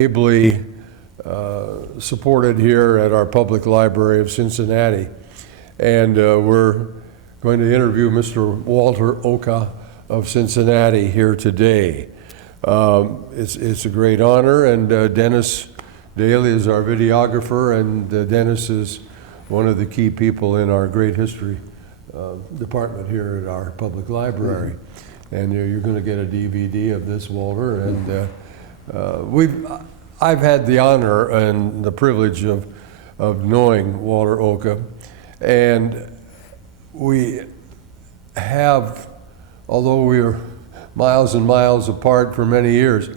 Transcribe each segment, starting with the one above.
ably supported here at our Public Library of Cincinnati. And we're going to interview Mr. Walter Oka of Cincinnati here today. It's a great honor, and Dennis Daly is our videographer, and Dennis is one of the key people in our great history department here at our public library. And you're going to get a DVD of this, Walter, and I've had the honor and the privilege of knowing Walter Oka, and we have, although we're miles and miles apart for many years,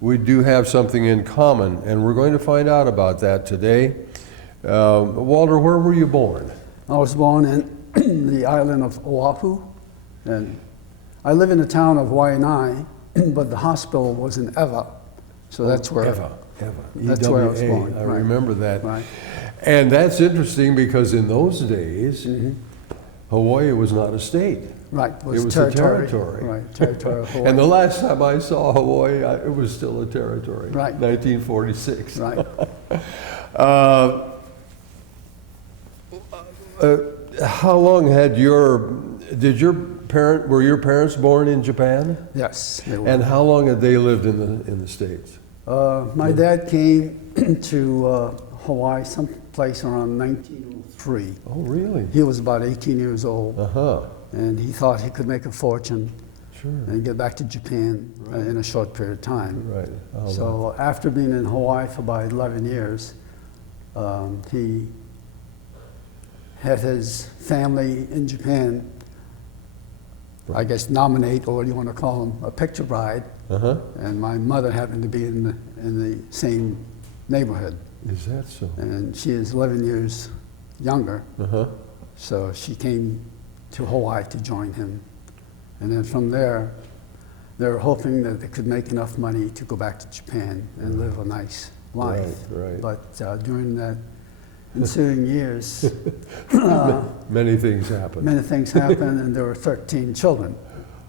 we do have something in common, and we're going to find out about that today. Walter, where were you born? I was born in the island of Oahu, and I live in the town of Waianae, but the hospital was in Ewa, so that's where that's where I was born. I remember that. Right. And that's interesting because in those days, Hawaii was not a state. Right, it was a territory. Right, territory of Hawaii. And the last time I saw Hawaii, it was still a territory. Right. 1946. Right. How long had were your parents born in Japan? Yes, they were. And how long had they lived in the States? My dad came to Hawaii someplace around 1903. Oh, really? He was about 18 years old, and he thought he could make a fortune and get back to Japan in a short period of time. Right. So after being in Hawaii for about 11 years, he had his family in Japan, I guess, nominate, or what do you want to call them, a picture bride. And my mother happened to be in the same neighborhood. Is that so? And she is 11 years younger. So she came to Hawaii to join him. And then from there, they were hoping that they could make enough money to go back to Japan and live a nice life. Right. But during that ensuing years, many things happened. Many things happened, and there were 13 children.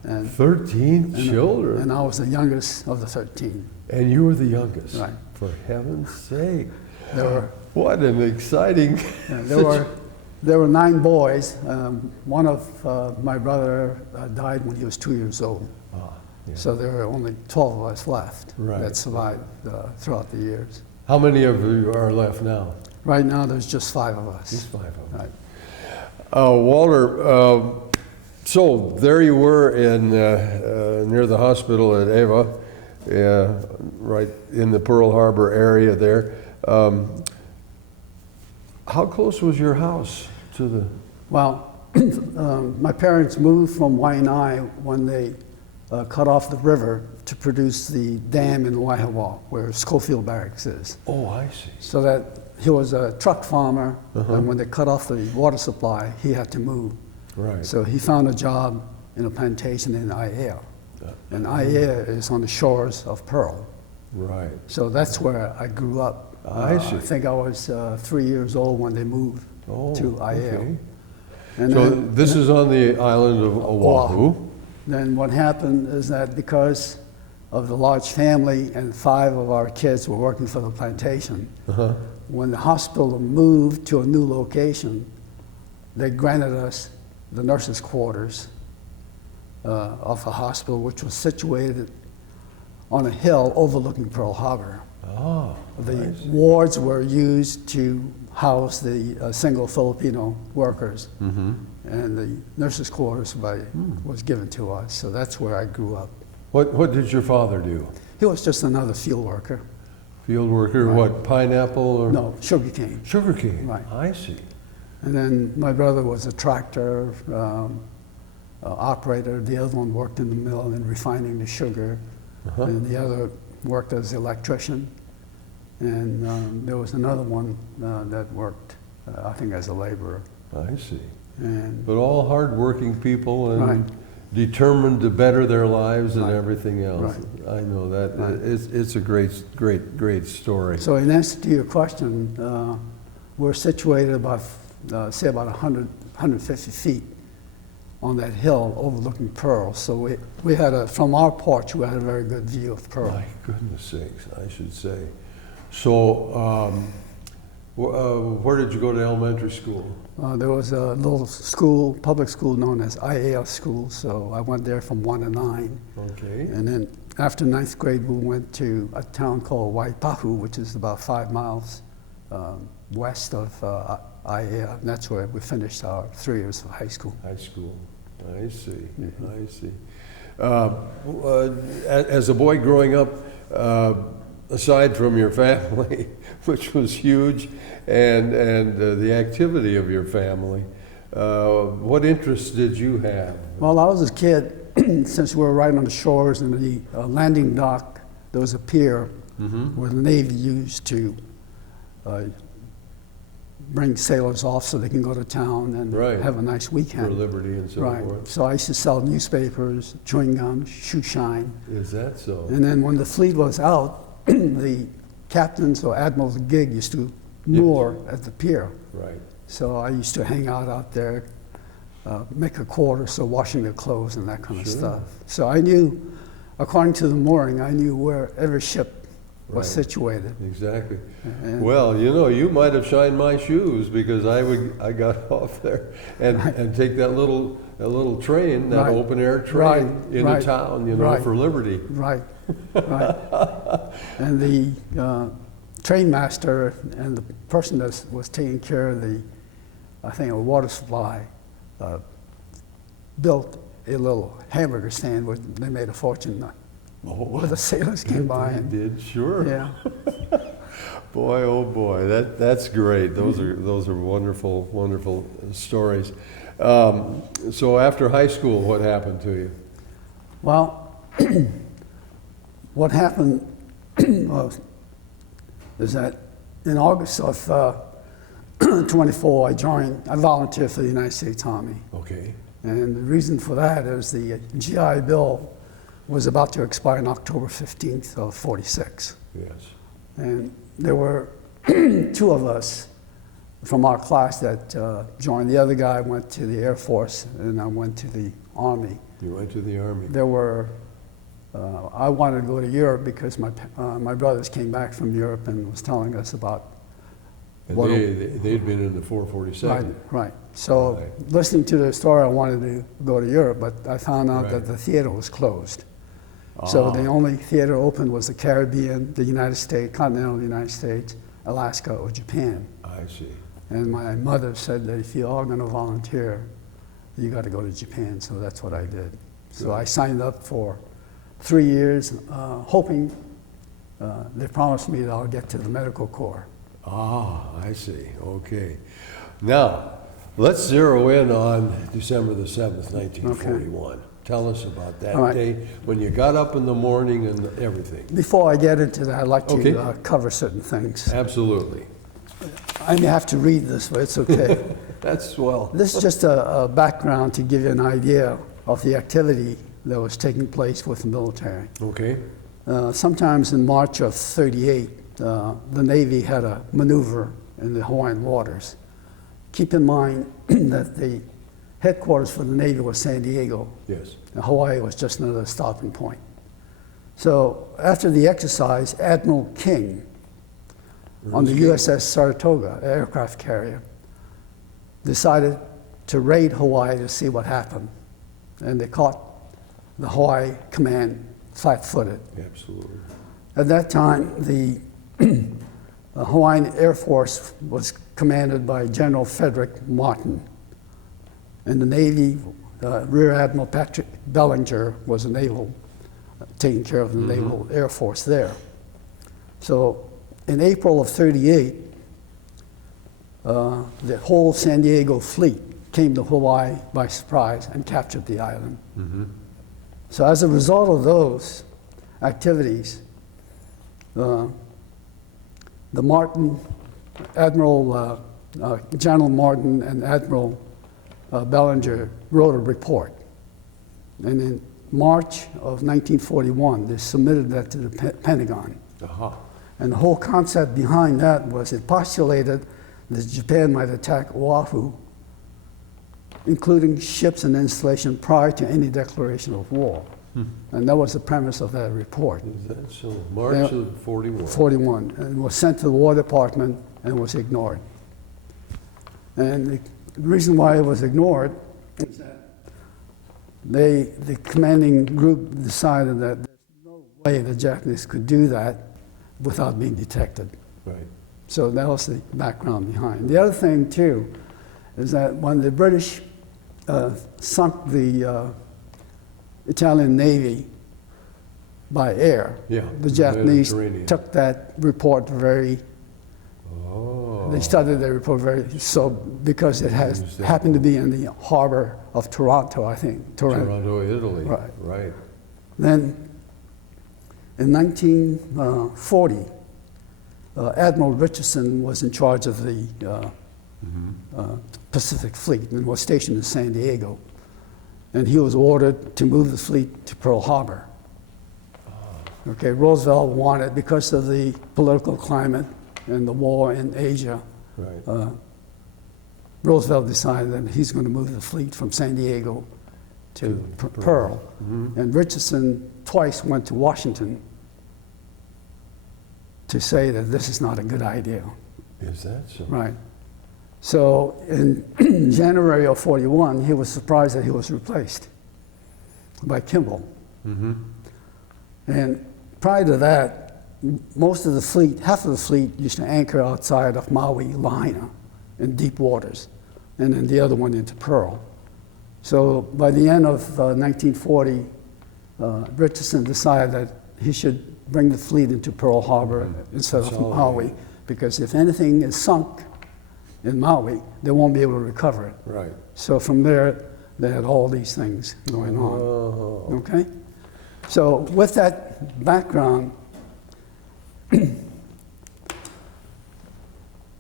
And 13 children? And I was the youngest of the 13. And you were the youngest? Right. For heaven's sake. There were, what an exciting... there were 9 boys. One of my brother died when he was 2 years old. So there were only 12 of us left that survived throughout the years. How many of you are left now? Right now, there's just 5 of us. Just 5 of us. Right. Walter, so there you were in near the hospital at Ewa, right in the Pearl Harbor area there. How close was your house to the... Well, my parents moved from Waianae when they cut off the river to produce the dam in Waihawa, where Schofield Barracks is. Oh, I see. So that he was a truck farmer, and when they cut off the water supply, he had to move. Right. So he found a job in a plantation in Aiea. And Aiea is on the shores of Pearl. Right. So that's where I grew up. I see. I think I was 3 years old when they moved to Aiea. Okay. And so then, this is on the island of Oahu. Then what happened is that because of the large family and 5 of our kids were working for the plantation, when the hospital moved to a new location, they granted us the nurses' quarters of the hospital, which was situated on a hill overlooking Pearl Harbor. Oh, the wards were used to house the single Filipino workers, and the nurses' quarters was given to us. So that's where I grew up. What did your father do? He was just another field worker. Field worker, what, pineapple or? No, sugarcane. Sugarcane, right. I see. And then my brother was a tractor operator. The other one worked in the mill and refining the sugar. And the other worked as an electrician. And there was another one that worked, I think, as a laborer. I see. And but all hard-working people and determined to better their lives and everything else. I know that. It's a great story. So in answer to your question, we're situated about, say about 100, 150 feet on that hill overlooking Pearl. So we had from our porch, we had a very good view of Pearl. My goodness sakes, I should say. So, where did you go to elementary school? There was a little school, public school known as IAL school, so I went there from 1 to 9. Okay. And then after 9th grade, we went to a town called Waipahu, which is about 5 miles west of IAL. And that's where we finished our 3 years of high school. High school. I see. Mm-hmm. I see. As a boy growing up, aside from your family, which was huge, and the activity of your family, what interests did you have? Well, I was a kid, since we were right on the shores and the landing dock, there was a pier where the Navy used to bring sailors off so they can go to town and have a nice weekend. For liberty and so forth. So I used to sell newspapers, chewing gum, shoe shine. Is that so? And then when the fleet was out, the captain's or admiral's gig used to moor at the pier. Right. So I used to hang out there, make a quarter, so washing their clothes and that kind of stuff. So I knew, according to the mooring, I knew where every ship was situated. Exactly. And well, you know, you might have shined my shoes, because I got off there and take that little train, that open air train into town, you know, for liberty. Right. And the train master and the person that was taking care of the, I think, a water supply, built a little hamburger stand where they made a fortune. Where the sailors came by. They did, sure. Yeah. Boy, oh boy, that's great. Those are wonderful, wonderful stories. So after high school, what happened to you? Well, what happened is that in August of 24, I volunteered for the United States Army. Okay. And the reason for that is the GI Bill was about to expire on October 15th of 46. Yes. And there were 2 of us from our class that joined. The other guy went to the Air Force, and I went to the Army. You went to the Army. There were, I wanted to go to Europe because my brothers came back from Europe and was telling us about And they'd been in the 447. Right. So listening to the story, I wanted to go to Europe, but I found out that the theater was closed. So the only theater open was the Caribbean, the United States, continental United States, Alaska, or Japan. I see. And my mother said that if you're all going to volunteer, you got to go to Japan. So that's what I did. So I signed up for 3 years, hoping they promised me that I'll get to the medical corps. I see. Okay. Now, let's zero in on December the 7th, 1941. Okay. Tell us about that day when you got up in the morning and everything. Before I get into that, I'd like to cover certain things. Absolutely. I may have to read this, but it's okay. That's swell. This is just a background to give you an idea of the activity that was taking place with the military. Okay. Sometimes in March of 38, the Navy had a maneuver in the Hawaiian waters. Keep in mind that the headquarters for the Navy was San Diego. Yes. And Hawaii was just another stopping point. So after the exercise, Admiral King on the USS Saratoga, aircraft carrier, decided to raid Hawaii to see what happened. And they caught the Hawaii command flat-footed. Absolutely. At that time, the Hawaiian Air Force was commanded by General Frederick Martin. And the Navy, Rear Admiral Patrick Bellinger was a naval, taking care of the Naval Air Force there. So in April of 38, the whole San Diego fleet came to Hawaii by surprise and captured the island. So as a result of those activities, the Martin, General Martin and Admiral Bellinger wrote a report. And in March of 1941, they submitted that to the Pentagon. And the whole concept behind that was it postulated that Japan might attack Oahu including ships and installation prior to any declaration of war. And that was the premise of that report. Is that so? March of 41. 41, and was sent to the War Department and was ignored. And the reason why it was ignored is that the commanding group decided that there's no way the Japanese could do that without being detected. Right. So that was the background behind. The other thing, too, is that when the British sunk the Italian Navy by air, the Japanese took that report very, they studied the report because it happened to be in the harbor of Toronto, I think. Toronto, Italy. Right. Then in 1940, Admiral Richardson was in charge of the Pacific Fleet and was stationed in San Diego. And he was ordered to move the fleet to Pearl Harbor. Okay, Roosevelt wanted, because of the political climate and the war in Asia, Roosevelt decided that he's going to move the fleet from San Diego to Pearl. And Richardson twice went to Washington to say that this is not a good idea. Is that so? Right. So in January of 41, he was surprised that he was replaced by Kimball. And prior to that, most of the fleet, half of the fleet used to anchor outside of Maui, Lahaina, in deep waters, and then the other one into Pearl. So by the end of 1940, Richardson decided that he should bring the fleet into Pearl Harbor instead of Maui, because if anything is sunk in Maui, they won't be able to recover it. Right. So from there, they had all these things going on. Okay? So with that background,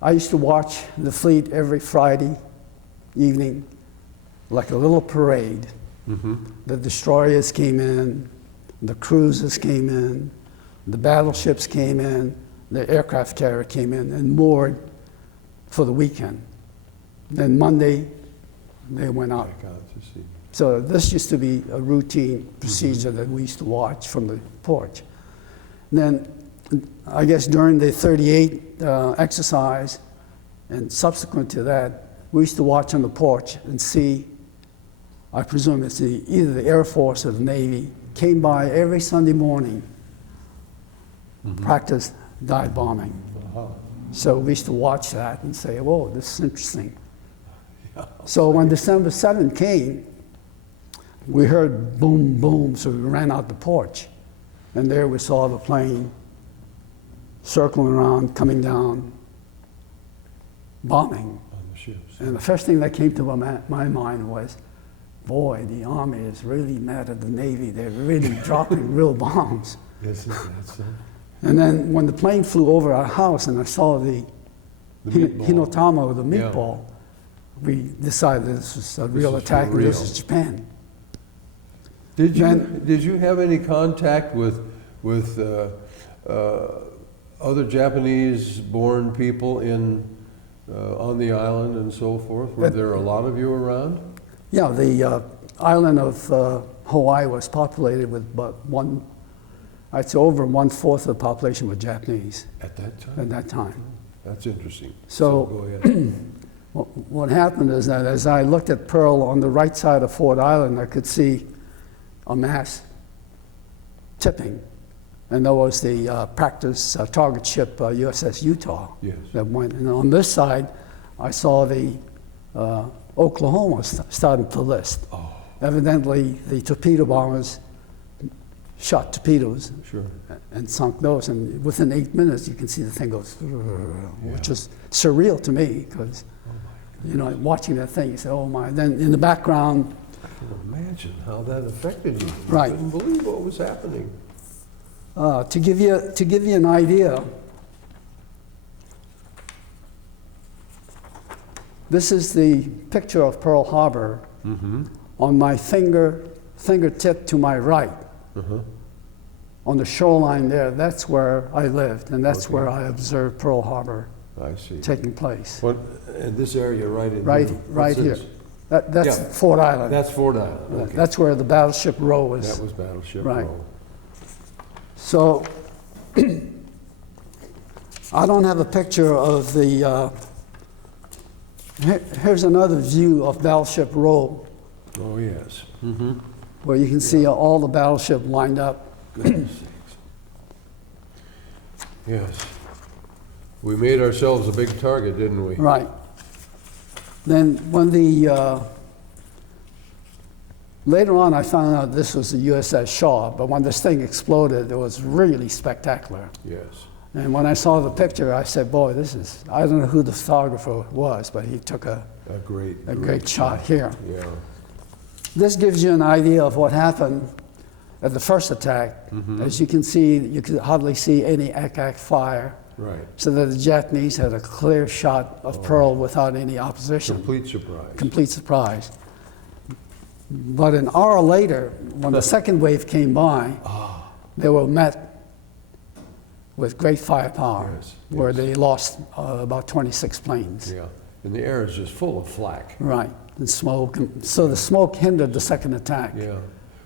I used to watch the fleet every Friday evening, like a little parade. The destroyers came in, the cruisers came in, the battleships came in, the aircraft carrier came in and moored for the weekend. Then Monday, they went out. So this used to be a routine procedure that we used to watch from the porch. Then, I guess during the 38 exercise and subsequent to that, we used to watch on the porch and see, I presume it's either the Air Force or the Navy, came by every Sunday morning, practice dive bombing. So we used to watch that and say, whoa, this is interesting. So when December 7 came, we heard boom, boom, so we ran out the porch. And there we saw the plane circling around, coming down, bombing. On the ships. And the first thing that came to my mind was, boy, the Army is really mad at the Navy. They're really dropping real bombs. Yes, that's so. And then when the plane flew over our house and I saw the Hinotama, the meatball, we decided this was a real attack and this is Japan. Did you have any contact with other Japanese-born people on the island and so forth? Were there a lot of you around? Yeah, the island of Hawaii was populated with about I'd say over 1/4 of the population were Japanese. At that time? At that time. That's interesting. So go ahead. what happened is that as I looked at Pearl on the right side of Ford Island, I could see a mass tipping. And there was the practice target ship USS Utah that went. And on this side, I saw the Oklahoma starting to list. Evidently, the torpedo bombers shot torpedoes and sunk those. And within 8 minutes, you can see the thing goes, which was surreal to me because, watching that thing, you say, oh my. Then in the background. I can imagine how that affected you. Right. I couldn't believe what was happening. To give you an idea, this is the picture of Pearl Harbor on my fingertip to my right. On the shoreline there, that's where I lived, and that's where I observed Pearl Harbor taking place. In this area right in right here. That's Yeah. Fort Island. That's Fort Island, okay. That's where the Battleship Row was. That was Battleship Right. Row. So I don't have a picture of the, here's another view of Battleship Row Oh, yes. where you can see all the battleship lined up. Goodness sakes. Yes. We made ourselves a big target, didn't we? Right. Then when the, later on I found out this was the USS Shaw, but when this thing exploded, it was really spectacular. Yes. And when I saw the picture, I said, boy, this is, I don't know who the photographer was, but he took a great shot here. Yeah. This gives you an idea of what happened at the first attack. As you can see, you could hardly see any ack fire. Right. So that the Japanese had a clear shot of Pearl without any opposition. Complete surprise. Complete surprise. But an hour later, when the second wave came by, they were met with great firepower, Yes, where yes. they lost about 26 planes. Yeah. And the air is just full of flak. Right, and smoke. So the smoke hindered the second attack. Yeah.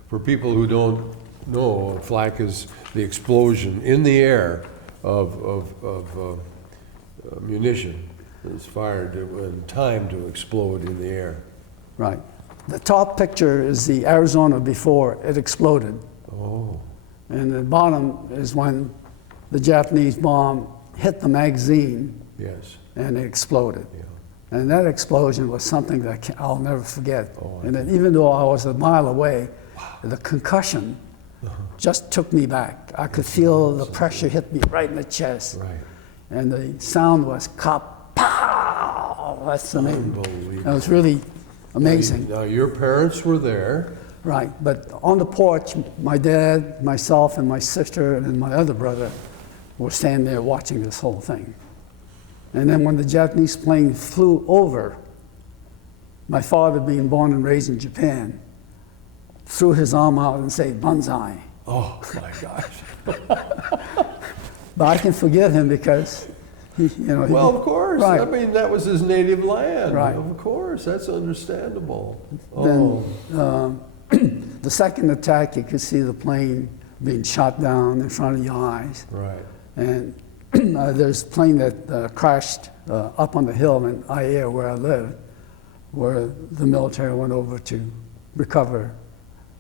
For people who don't know, flak is the explosion in the air of munition that's fired in time to explode in the air. Right. The top picture is the Arizona before it exploded. Oh. And the bottom is when the Japanese bomb hit the magazine Yes. and it exploded. Yeah. And that explosion was something that I'll never forget. Oh, And that even though I was a mile away, the concussion just took me back. I could feel the pressure hit me right in the chest. Right. And the sound was cop, pow! That's amazing. Unbelievable. That was really amazing. Now, your parents were there. Right, but on the porch, my dad, myself, and my sister, and my other brother were standing there watching this whole thing. And then when the Japanese plane flew over, my father, being born and raised in Japan, threw his arm out and said, "Banzai." Oh, my gosh. But I can forgive him because he, Well, of course. Right. I mean, that was his native land. Right. Of course. That's understandable. Oh. Then the second attack, you could see the plane being shot down in front of your eyes. Right. And there's a plane that crashed up on the hill in Air where I live, where the military went over to recover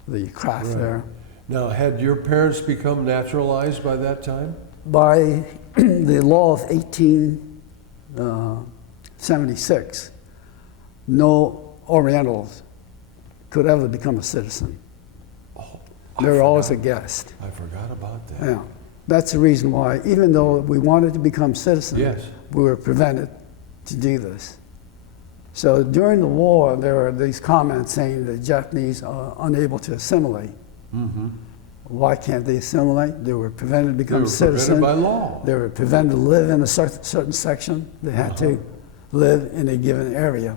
the craft Right. there. Now, had your parents become naturalized by that time? By the law of 1876, no Orientals could ever become a citizen. Oh, They were always a guest. I forgot about that. Yeah. That's the reason why, even though we wanted to become citizens, Yes. we were prevented to do this. So during the war, there were these comments saying the Japanese are unable to assimilate. Mm-hmm. Why can't they assimilate? They were prevented to They become were citizens. prevented by law. They were prevented to live in a certain section. They had to live in a given area.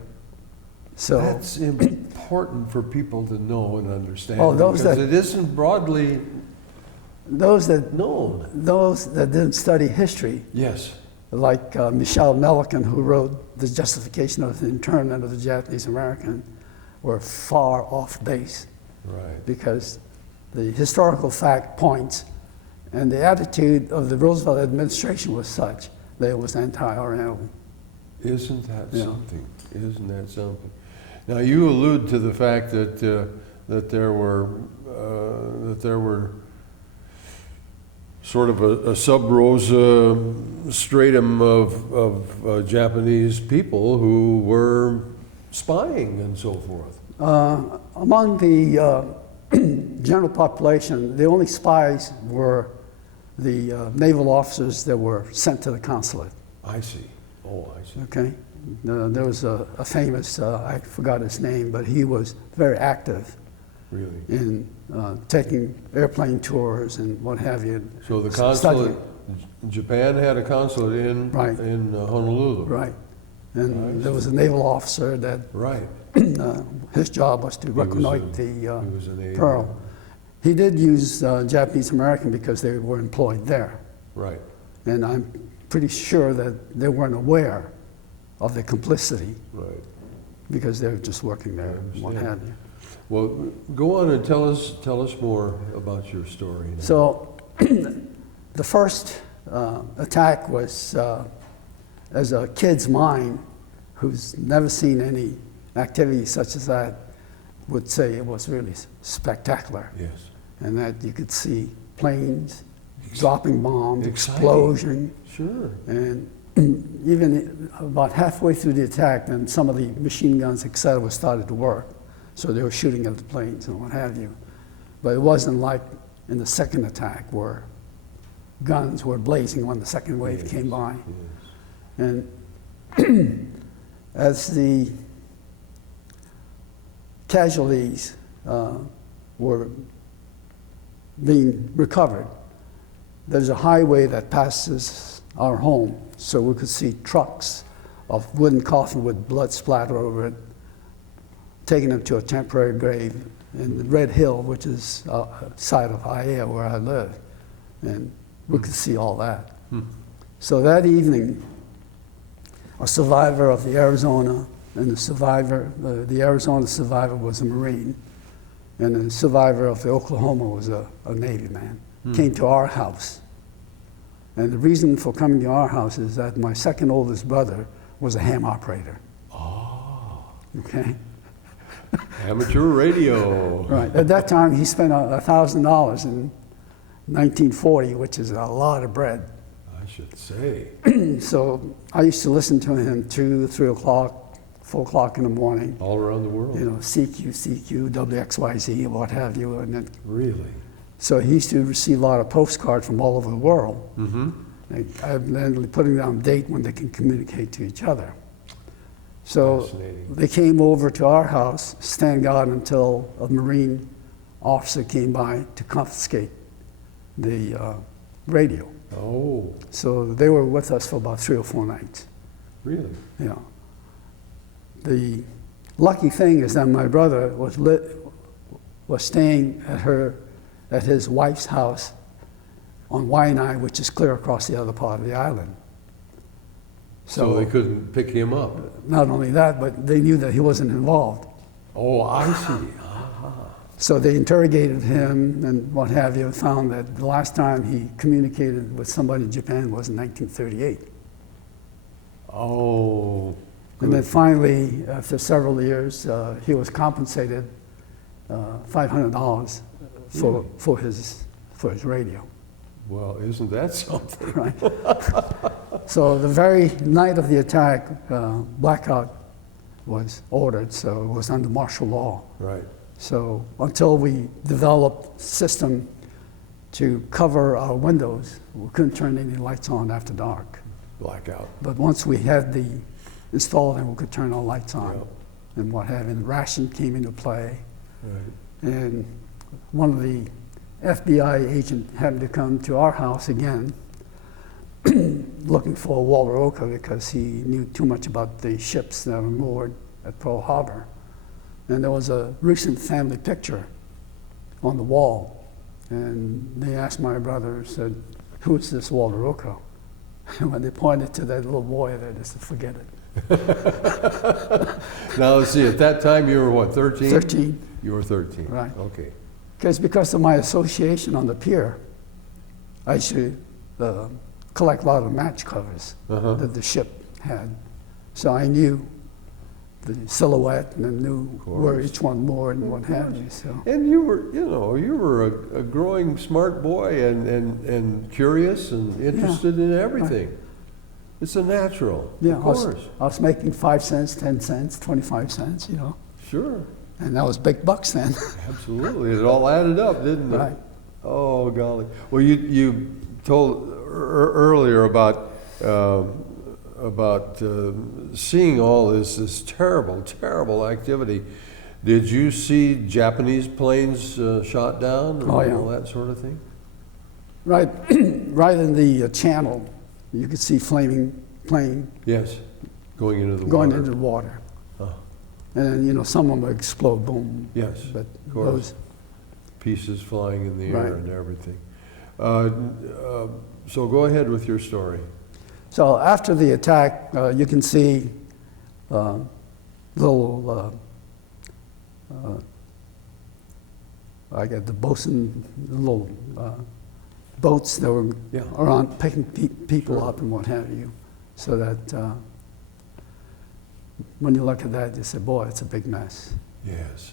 So That's important for people to know and understand. Oh, those because that- it isn't broadly those that known. didn't study history, Yes. like Michel Melican, who wrote The Justification of the Internment of the Japanese American, were far off base Right. because the historical fact points and the attitude of the Roosevelt administration was such that it was anti-Oriental. Isn't that Yeah. something? Isn't that something? Now, you allude to the fact that that there were sort of a sub rosa stratum of Japanese people who were spying and so forth. Among the general population, the only spies were the naval officers that were sent to the consulate. I see. Oh, I see. Okay, there was a famous, I forgot his name, but he was very active Really? in taking airplane tours and what have you. So the studying. consulate, Japan had a consulate in Right. Honolulu. Right, and I there was a naval officer that Right. his job was to reconnoiter he was an the aide. Pearl. He did use Japanese American because they were employed there. Right. And I'm pretty sure that they weren't aware of the complicity. Right. because they were just working there, and what have you. Well, go on and tell us more about your story. So the first attack was, as a kid's mind who's never seen any activity such as that would say it was really spectacular. Yes. And that you could see planes, dropping bombs, Exciting. explosion. Sure. And even about halfway through the attack, then some of the machine guns, et cetera, started to work. So they were shooting at the planes and what have you. But it wasn't like in the second attack where guns were blazing when the second wave came by. Yes. And as the casualties were being recovered, there's a highway that passes our home, so we could see trucks of wooden coffin with blood splatter over it, taking them to a temporary grave in Red Hill, which is a side of Hialeah where I live. And we could see all that. So that evening, a survivor of the Arizona, and the Arizona survivor was a Marine, and the survivor of the Oklahoma was a Navy man, came to our house. And the reason for coming to our house is that my second oldest brother was a ham operator. Oh. Okay? Amateur radio. Right. At that time, he spent $1,000 in 1940, which is a lot of bread. I should say. So I used to listen to him 2, 3 o'clock, 4 o'clock in the morning. All around the world. You know, CQ, WXYZ, what have you. And then, Really? so he used to receive a lot of postcards from all over the world. Mm-hmm. I've been putting down a date when they can communicate to each other. So Fascinating. they came over to our house, stand guard until a Marine officer came by to confiscate the radio. Oh, So they were with us for about 3 or 4 nights. really? Yeah. The lucky thing is that my brother was staying at his wife's house on Waianae, which is clear across the other part of the island. So they couldn't pick him up? Not only that, but they knew that he wasn't involved. Oh, I see. So they interrogated him and what have you, and found that the last time he communicated with somebody in Japan was in 1938. Oh. And then finally, after several years, he was compensated $500 for his radio. Well, isn't that something? Right. So the very night of the attack, blackout was ordered, so it was under martial law. Right. So until we developed a system to cover our windows, we couldn't turn any lights on after dark. Blackout. But once we had the installed, then we could turn our lights on. Yep. And what have you. And ration came into play. Right. And one of the FBI agent happened to come to our house again, looking for Walter Oka because he knew too much about the ships that were moored at Pearl Harbor. And there was a recent family picture on the wall. And they asked my brother, said, "Who's this Walter Oka?" And when they pointed to that little boy there, they said, "Forget it." Now, let's see, at that time you were what, 13? 13. You were 13. Right. Okay. Because of my association on the pier, I used to collect a lot of match covers that the ship had. So I knew the silhouette and I knew where each one moored and what have you. So. And you were a growing smart boy and curious and interested in everything. Right. It's a natural, yeah, of course. I was making 5 cents, 10 cents, 25 cents, you know. Sure. And that was big bucks then. Absolutely. It all added up, didn't it? Right. Oh, golly. Well, you told earlier about seeing all this terrible, terrible activity. Did you see Japanese planes shot down and all that sort of thing? Right, right in the channel, you could see flaming plane. Yes, going into the going water. into the water. And then, you know, some of them would explode, boom. Yes, but of course. Those, pieces flying in the air right. and everything. So go ahead with your story. So after the attack, you can see little, I got the bosun, little boats that were Yeah. around picking people Sure. up and what have you. So that when you look at that, you say, boy, it's a big mess. Yes.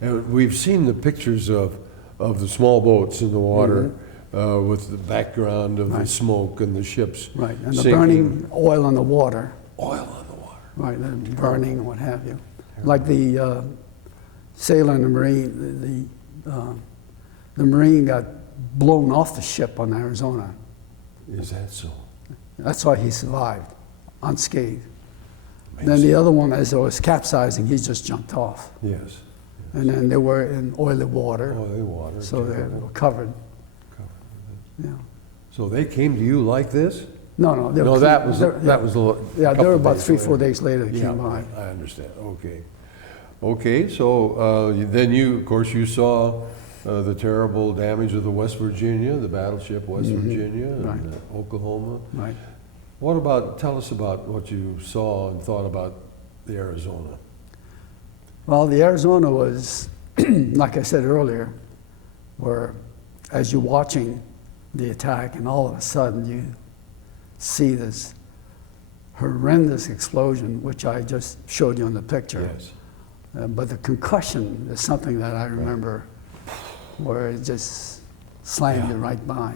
And we've seen the pictures of the small boats in the water with the background of the Right. smoke and the ships Right, and the sinking. burning oil in the water. Oil on the water. Right, and burning and what have you. Like the sailor in the Marine, the Marine got blown off the ship on Arizona. Is that so? That's why he survived, unscathed. Then Amazing. the other one, as it was capsizing, he just jumped off. Yes. And then they were in oily water, Oily water. so they terrible. were covered. Yeah. So they came to you like this? No, they No, were, that was yeah, a little. yeah, they were couple about days 3-4 later. days later they Yeah, came by. I understand. Okay. Okay, so then you, of course, you saw the terrible damage of the West Virginia, the battleship West Virginia, and Right. Oklahoma. Right. What about, tell us about what you saw and thought about the Arizona. Well, the Arizona was, like I said earlier, where as you're watching the attack and all of a sudden you see this horrendous explosion, which I just showed you in the picture. Yes. But the concussion is something that I remember where it just slammed you right by.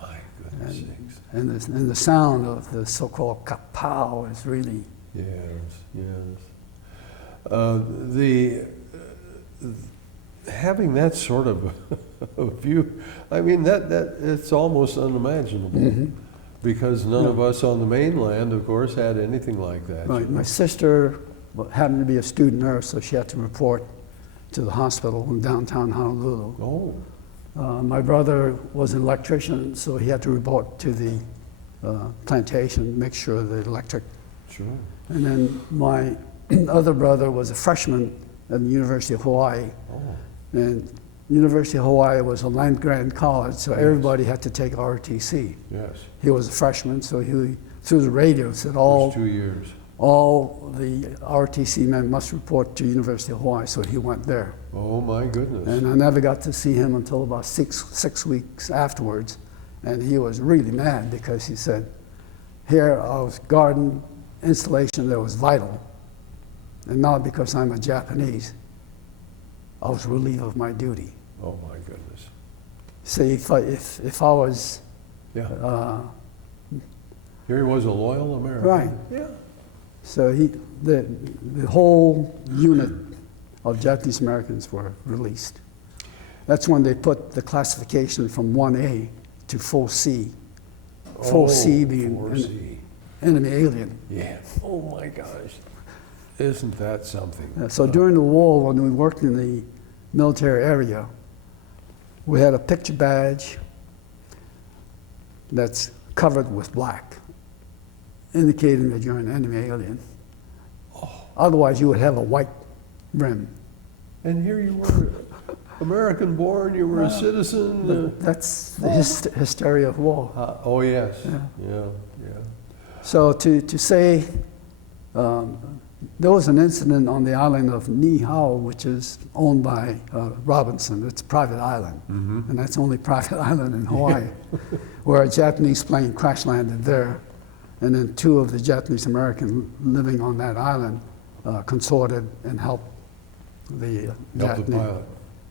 My goodness sakes. And the sound of the so-called kapow is really, Yes, yes. Having that sort of a view, I mean, that it's almost unimaginable because none of us on the mainland, of course, had anything like that. right. you know. My sister happened to be a student nurse, so she had to report to the hospital in downtown Honolulu. Oh, My brother was an electrician, so he had to report to the plantation, make sure the electric. sure. And then my other brother was a freshman at the University of Hawaii. Oh, And University of Hawaii was a land-grant college, so everybody had to take ROTC. yes. He was a freshman, so he, through the radio, said First 2 years. all the ROTC men must report to University of Hawaii, so he went there. Oh, my goodness. And I never got to see him until about six weeks afterwards, and he was really mad because he said, here I was guarding installation that was vital, and not because I'm a Japanese. I was relieved of my duty. Oh, my goodness. See, if I was, Yeah. Here he was, a loyal American. right. Yeah. So the whole unit of Japanese Americans were released. That's when they put the classification from 1A to 4C. 4C being 4C. enemy alien. Yeah. Oh, my gosh. Isn't that something? So during the war, when we worked in the military area, we had a picture badge that's covered with black, indicating that you're an enemy alien. Otherwise, you would have a white rim. And here you were, American born, you were a citizen. That's the hysteria of war. Oh, yes. Yeah. Yeah, yeah. So to say, there was an incident on the island of Niihau, which is owned by Robinson. It's a private island, and that's the only private island in Hawaii, where a Japanese plane crash landed there, and then 2 of the Japanese Americans living on that island consorted and helped the Help the Japanese. pilot.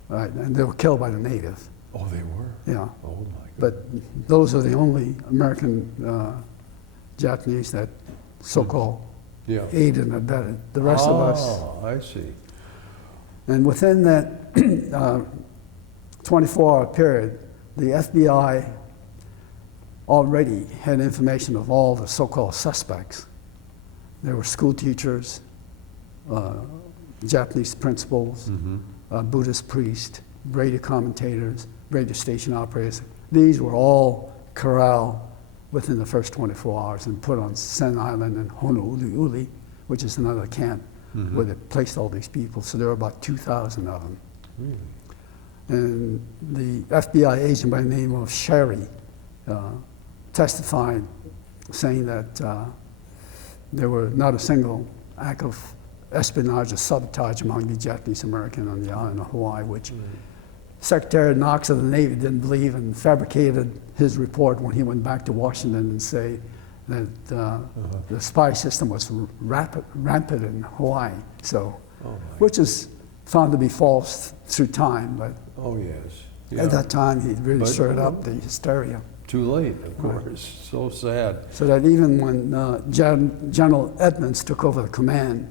Right, and they were killed by the native. Oh, they were? Yeah, Oh, my goodness. but those are the only American Japanese that so-called Yeah. aided and abetted. The rest of us. Oh, I see. And within that 24-hour period, the FBI already had information of all the so-called suspects. There were school teachers, Japanese principals, Buddhist priests, radio commentators, radio station operators. These were all corralled within the first 24 hours and put on Sen Island and Honolulu, which is another camp where they placed all these people. So there were about 2,000 of them. Really? And the FBI agent by the name of Sherry testified saying that there were not a single act of espionage or sabotage among the Japanese American on the island of Hawaii, which Secretary Knox of the Navy didn't believe and fabricated his report when he went back to Washington and say that the spy system was rampant in Hawaii. So, which is found to be false through time, but Oh, yes. Yeah. at that time he really But- stirred up the hysteria. Too late, of course. So sad. So that even when General Edmonds took over the command,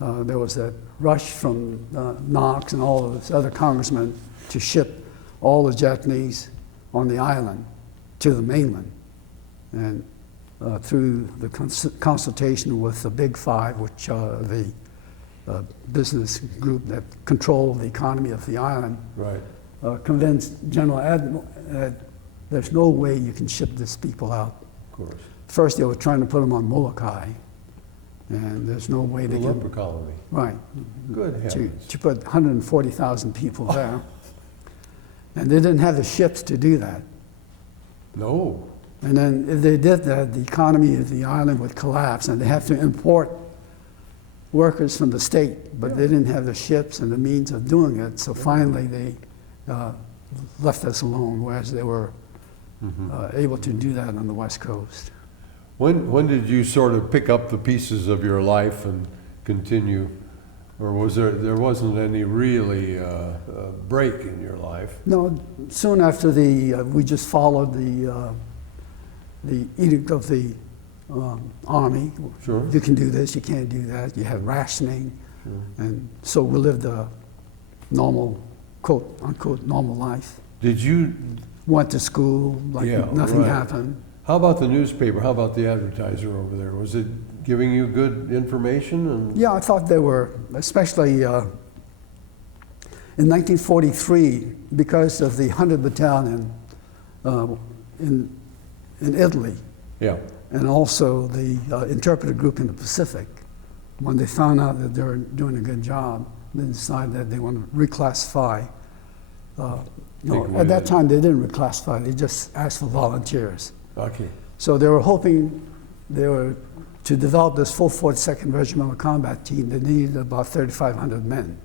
there was that rush from Knox and all of his other congressmen to ship all the Japanese on the island to the mainland. And through the consultation with the Big Five, which are the business group that controlled the economy of the island, Right. convinced General Edmonds that there's no way you can ship these people out. Of course. First, they were trying to put them on Molokai, and there's no way The they lumber can. colony. Right. Good To, heavens. to put 140,000 people there. And they didn't have the ships to do that. No. And then if they did that, the economy of the island would collapse, and they have to import workers from the state, but they didn't have the ships and the means of doing it. So finally, they left us alone, whereas they were able to do that on the West Coast. When did you sort of pick up the pieces of your life and continue? Or was there wasn't any really break in your life? No, soon after we just followed the edict of the Army. Sure. You can do this, you can't do that. You have rationing. Sure. And so we lived a normal, quote, unquote, normal life. Did you, Went to school like Yeah, nothing right. happened. how about the newspaper? How about the advertiser over there? Was it giving you good information? And Yeah, I thought they were, especially in 1943, because of the 100 Battalion in Italy, Yeah. and also the interpreter group in the Pacific. When they found out that they were doing a good job, they decided that they want to reclassify. Take At that away time they didn't reclassify, they just asked for volunteers. Okay. So they were hoping to develop this full 42nd Regimental Combat Team. They needed about 3,500 men.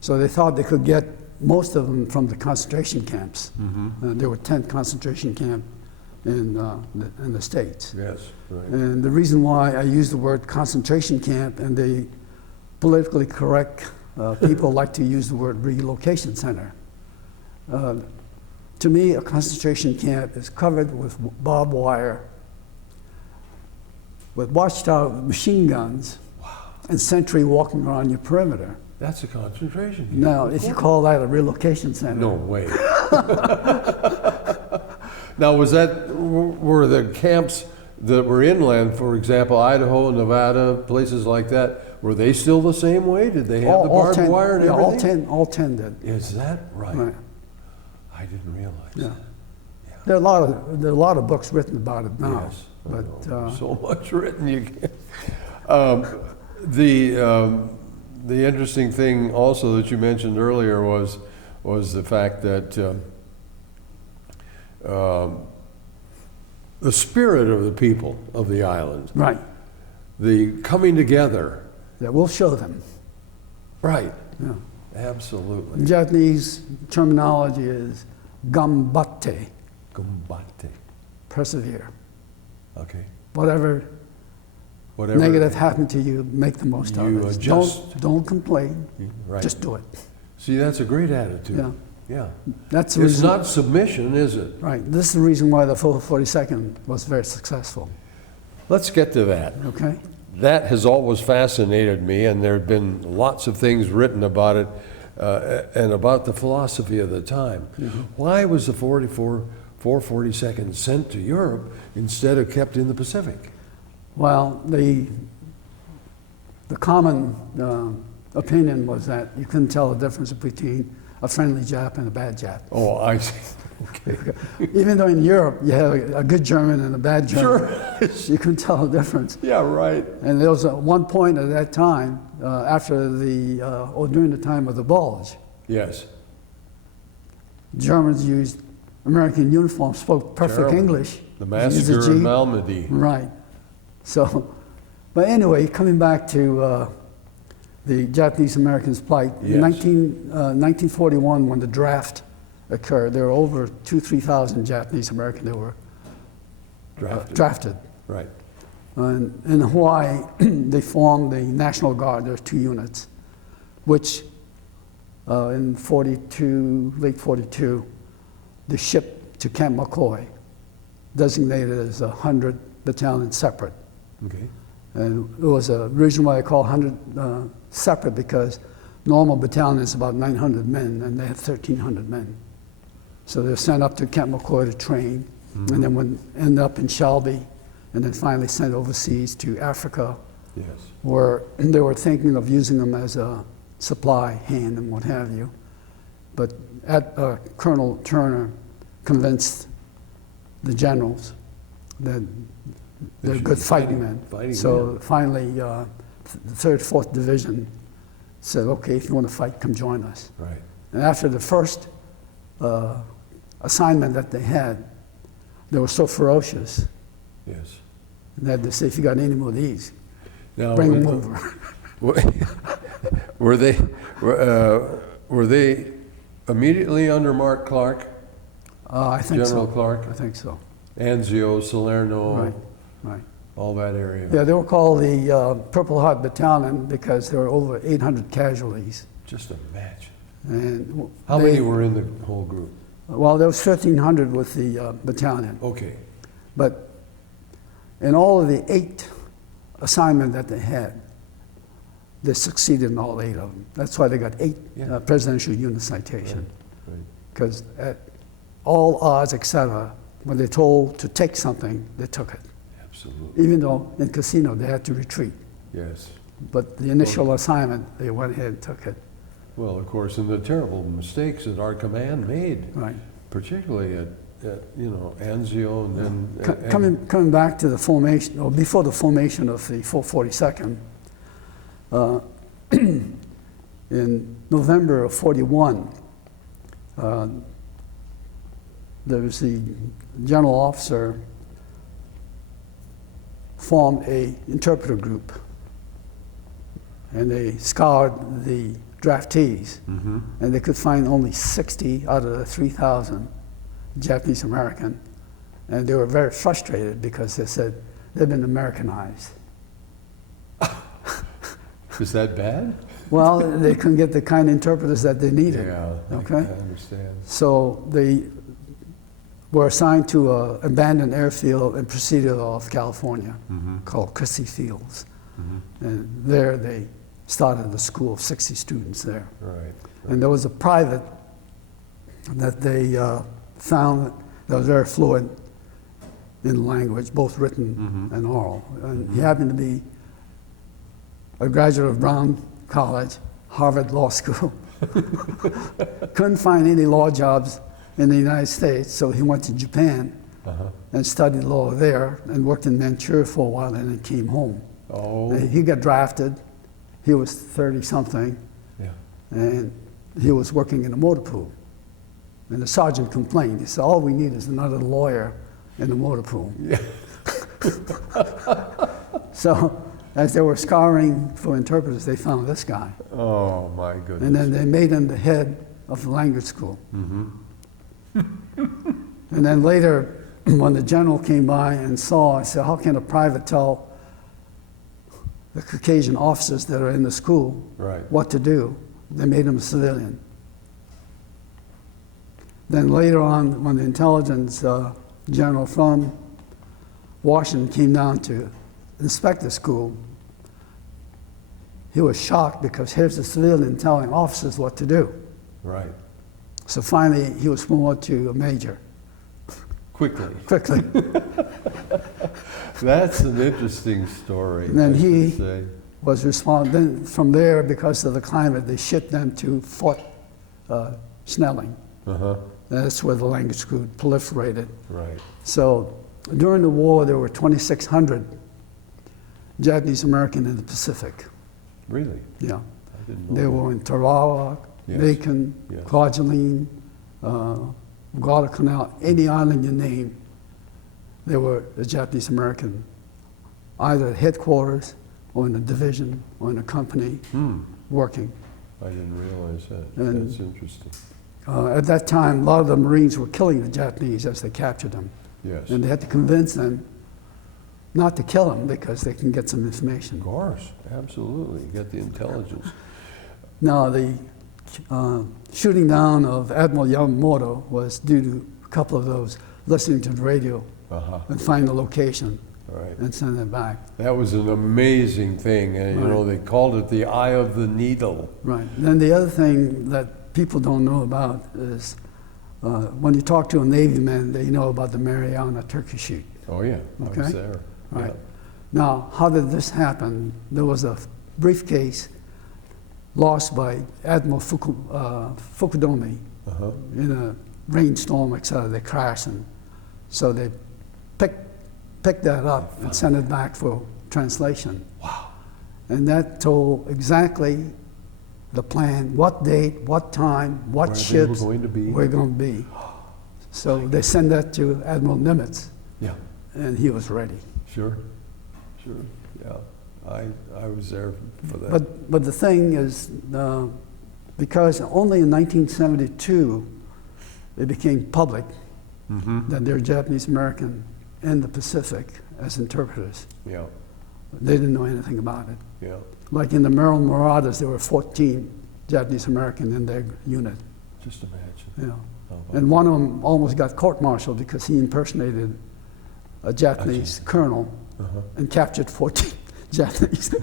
So they thought they could get most of them from the concentration camps. There were 10 concentration camps in the States. Yes. Right. And the reason why I use the word concentration camp, and the politically correct people like to use the word relocation center. To me, a concentration camp is covered with barbed wire, with watchtower machine guns, and sentry walking around your perimeter. That's a concentration camp. Now, if you call that a relocation center, No way. Now, were the camps that were inland, for example, Idaho, Nevada, places like that, were they still the same way? Did they have the all barbed 10, wire and yeah, everything? all 10 did. Is that right? Right. I didn't realize Yeah. that. There are a lot of books written about it now. Yes. I But know. So much written. You can't. The interesting thing also that you mentioned earlier was the fact that the spirit of the people of the island, right, the coming together. yeah, we'll show them. Right. Yeah. Absolutely. In Japanese terminology is gambatte, Gumbate. persevere. Okay. Whatever Whatever. negative happened to you, make the most of You it. adjust. Don't complain. Right. Just do it. See, that's a great attitude. Yeah. Yeah. That's the It's reason. not submission, is it? Right. This is the reason why the full 42nd was very successful. Let's get to that. Okay. That has always fascinated me, and there have been lots of things written about it and about the philosophy of the time. Why was the 442nd sent to Europe instead of kept in the Pacific? Well, the common opinion was that you couldn't tell the difference between a friendly Jap and a bad Jap. Oh, I see. Okay. Even though in Europe you have a good German and a bad German, Sure. you couldn't tell the difference. Yeah, right. And there was one point at that time, during the time of the bulge, Yes. Germans used American uniforms, spoke perfect Terrible. English. The used a massacre G. of Malmedy. Right. So, But anyway, coming back to the Japanese Americans' plight, in 1941, when the draft occurred, there were over 3,000 Japanese Americans that were drafted. Right. And in Hawaii, they formed the National Guard. There were 2 units, which in 42, late 42, they shipped to Camp McCoy, designated as 100 battalion separate. Okay. And it was a reason why I call 100 separate, because normal battalion is about 900 men, and they had 1,300 men. So they were sent up to Camp McCoy to train, and then would end up in Shelby, and then finally sent overseas to Africa, Yes. where they were thinking of using them as a supply hand and what have you. But Colonel Turner convinced the generals that they're good fighting men. So finally, the 3rd, 4th Division said, okay, if you want to fight, come join us. Right. And after the first assignment that they had, they were so ferocious Yes. that they said, if you got any more of these, Now, bring them over. were they immediately under Mark Clark, I think General so. Clark? I think so. Anzio, Salerno, Right, right. all that area? Yeah, they were called the Purple Heart Battalion because there were over 800 casualties. Just imagine. And How many were in the whole group? Well, there was 1,300 with the battalion. Okay. But in all of the 8 assignments that they had, they succeeded in all 8 of them. That's why they got 8 presidential unit citation. Right. Because at all odds, etc., when they're told to take something, they took it. Absolutely. Even though in casino they had to retreat. Yes. But the initial assignment, they went ahead and took it. Well, of course, and the terrible mistakes that our command made, Right. particularly at Anzio and then... Coming back to the formation, or before the formation of the 442nd, in November of 41, there was the general officer formed a interpreter group, and they scoured the draftees, and they could find only 60 out of the 3,000 Japanese American, and they were very frustrated because they said they've been Americanized. Is that bad? Well, they couldn't get the kind of interpreters that they needed. Yeah, Okay. I understand. So they were assigned to an abandoned airfield in Presidio of California called Christie Fields. And there they started a school of 60 students there. Right. And there was a private that they found that was very fluent in language, both written and oral. And he happened to be a graduate of Brown College, Harvard Law School. Couldn't find any law jobs in the United States, so he went to Japan and studied law there and worked in Manchuria for a while and then came home. Oh. And he got drafted. He was 30-something, Yeah. and he was working in a motor pool. And the sergeant complained. He said, all we need is another lawyer in the motor pool. Yeah. So as they were scouring for interpreters, they found this guy. Oh, my goodness. And then they made him the head of the language school. And then later, when the general came by and saw, I said, how can a private tell the Caucasian officers that are in the school what to do? They made him a civilian. Then later on, when the intelligence general from Washington came down to inspect the school, he was shocked because here's a civilian telling officers what to do. Right. So finally, he was promoted to a major. Quickly. Quickly. That's an interesting story. And then I he should say. was responsible. Then from there, because of the climate, they shipped them to Fort Snelling. That's where the language school proliferated. Right. So during the war, there were 2,600 Japanese American in the Pacific. Really? Yeah. I didn't know They that. were in Tarawa, Yes. Macon, Yes. Kwajalein, Guadalcanal, any island you name, there were a Japanese American, either at headquarters or in a division or in a company working. I didn't realize that. And- That's interesting. At that time, a lot of the Marines were killing the Japanese as they captured them. Yes. And they had to convince them not to kill them because they can get some information. Of course, absolutely. Get the intelligence. Now, the shooting down of Admiral Yamamoto was due to a couple of those listening to the radio Uh-huh. and find the location All right. and send it back. That was an amazing thing. And, you know, they called it the eye of the needle. Right. Then the other thing that people don't know about is when you talk to a Navy man, they know about the Mariana Turkey shoot. Oh, yeah. I Okay. was there. Right. Now, how did this happen? There was a briefcase lost by Admiral Fukudome Yeah. Uh-huh. in a rainstorm, etc. They crashed, and so they picked that up and sent it back for translation. Wow. And that told exactly the plan, what date, what time, what Where they ships were going to be. we're going to be. So they sent that to Admiral Nimitz, Yeah. and he was ready. Sure. Sure. Yeah. I was there for that. But the thing is, because only in 1972 it became public Mm-hmm. that there are Japanese American in the Pacific as interpreters. Yeah. They didn't know anything about it. Yeah. Like in the Maryland Marauders, there were 14 Japanese American in their unit. Just imagine. You know. How about And one of them almost got court-martialed because he impersonated a Japanese colonel Uh-huh. and captured 14 Japanese.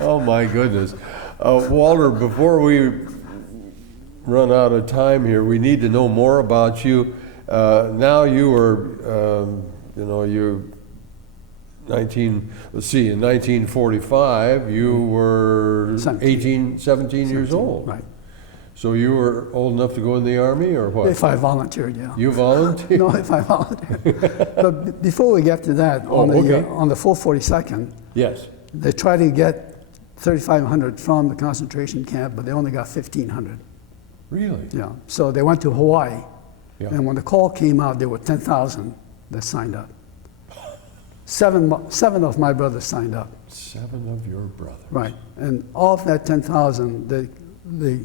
Oh, my goodness. Walter, before we run out of time here, we need to know more about you. Now you were, you know, in 1945, you were 17 years old. Right. So you were old enough to go in the Army, or what? If I volunteered, yeah. You volunteered? No, if I volunteered. But before we get to that, Oh, okay. on the 442nd, Yes. they tried to get 3,500 from the concentration camp, but they only got 1,500. Really? Yeah. So they went to Hawaii, Yeah. and when the call came out, there were 10,000 that signed up. Seven of my brothers signed up. 7 of your brothers. Right. And of that 10,000, they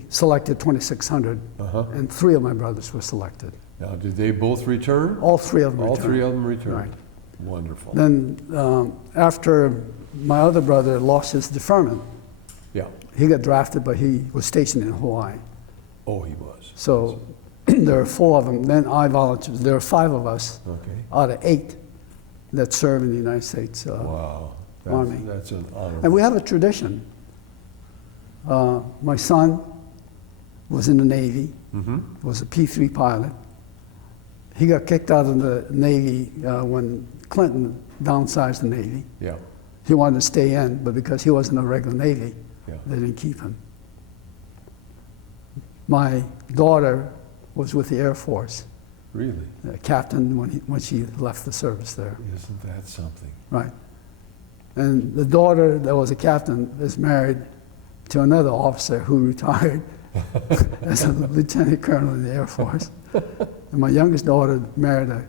selected 2,600, Uh-huh. and 3 of my brothers were selected. Now, did they both return? All 3 of them All returned. 3 of them returned. Right. Wonderful. Then after my other brother lost his deferment, Yeah. he got drafted, but he was stationed in Hawaii. Oh, he was. So there are 4 of them. Then I volunteered. There are 5 of us Okay. out of 8 that serve in the United States Wow. Army. That's an honor. And we have a tradition. My son was in the Navy, Mm-hmm. was a P-3 pilot. He got kicked out of the Navy when Clinton downsized the Navy. Yeah. He wanted to stay in, but because he wasn't a regular Navy, Yeah. they didn't keep him. My daughter was with the Air Force, Really? captain when she left the service there. Isn't that something? Right. And the daughter that was a captain is married to another officer who retired as a lieutenant colonel in the Air Force. And my youngest daughter married a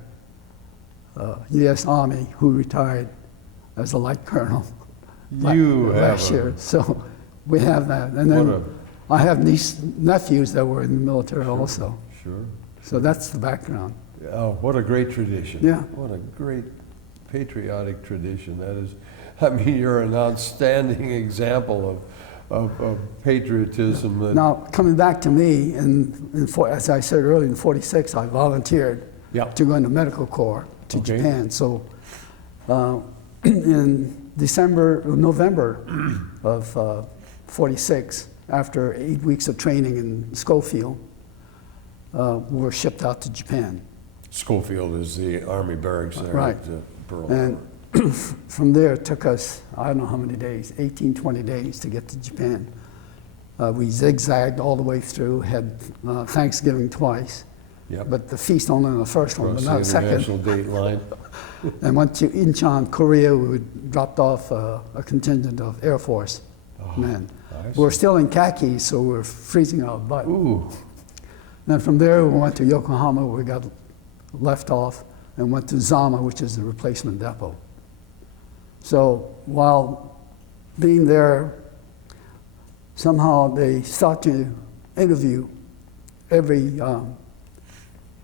U.S. Army who retired as a light colonel You have last year. So we have that. And What then I have nephews that were in the military also. Sure. So that's the background. Oh, what a great tradition. Yeah. What a great patriotic tradition that is. I mean, you're an outstanding example of patriotism. That, Now, coming back to me, as I said earlier, in '46, I volunteered Yeah. to go into medical corps to Okay. Japan. So in November of '46, after 8 weeks of training in Schofield, we were shipped out to Japan. Schofield is the Army barracks there Right. at Pearl And Harbor. from there, it took us, I don't know how many days, 18, 20 days to get to Japan. We zigzagged all the way through, had Thanksgiving twice, Yep. but the feast only on the first one, Across but the not the second. international date line. And went to Incheon, Korea. We dropped off a contingent of Air Force men. I We were see. still in khakis, so we were freezing our butt. Ooh. Then from there, we went to Yokohama, where we got left off, and went to Zama, which is the replacement depot. So while being there, somehow they start to interview every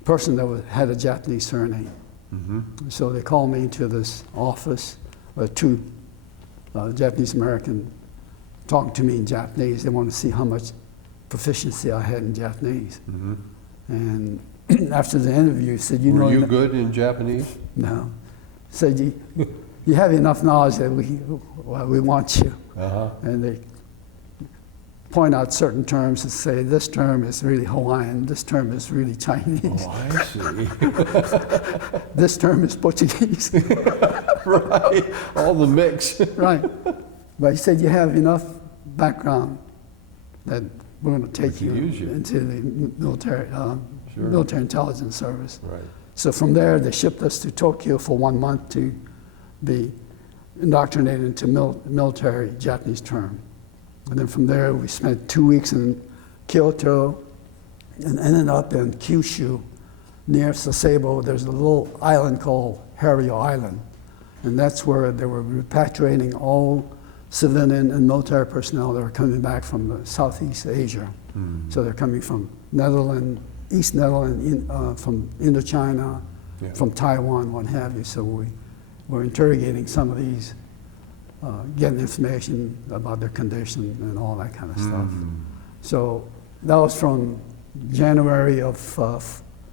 person that had a Japanese surname. So they called me to this office, two Japanese American talking to me in Japanese. They wanted to see how much proficiency I had in Japanese. And after the interview, said, "You know, were you good in Japanese?" No. Said, you have enough knowledge that we want you." And they point out certain terms and say, "This term is really Hawaiian, this term is really Chinese." Oh, I see. "This term is Portuguese." Right, all the mix. Right. But he said, "You have enough background that we're going to take you into the military intelligence service." Right. So from there, they shipped us to Tokyo for 1 month to be indoctrinated into military Japanese term. And then from there, we spent 2 weeks in Kyoto and ended up in Kyushu near Sasebo. There's a little island called Hario Island. And that's where they were repatriating all civilian and military personnel that were coming back from the Southeast Asia. So they're coming from Netherlands, East Netherlands, from Indochina, from Taiwan, what have you. So we were interrogating some of these, getting information about their condition and all that kind of stuff. So that was from January of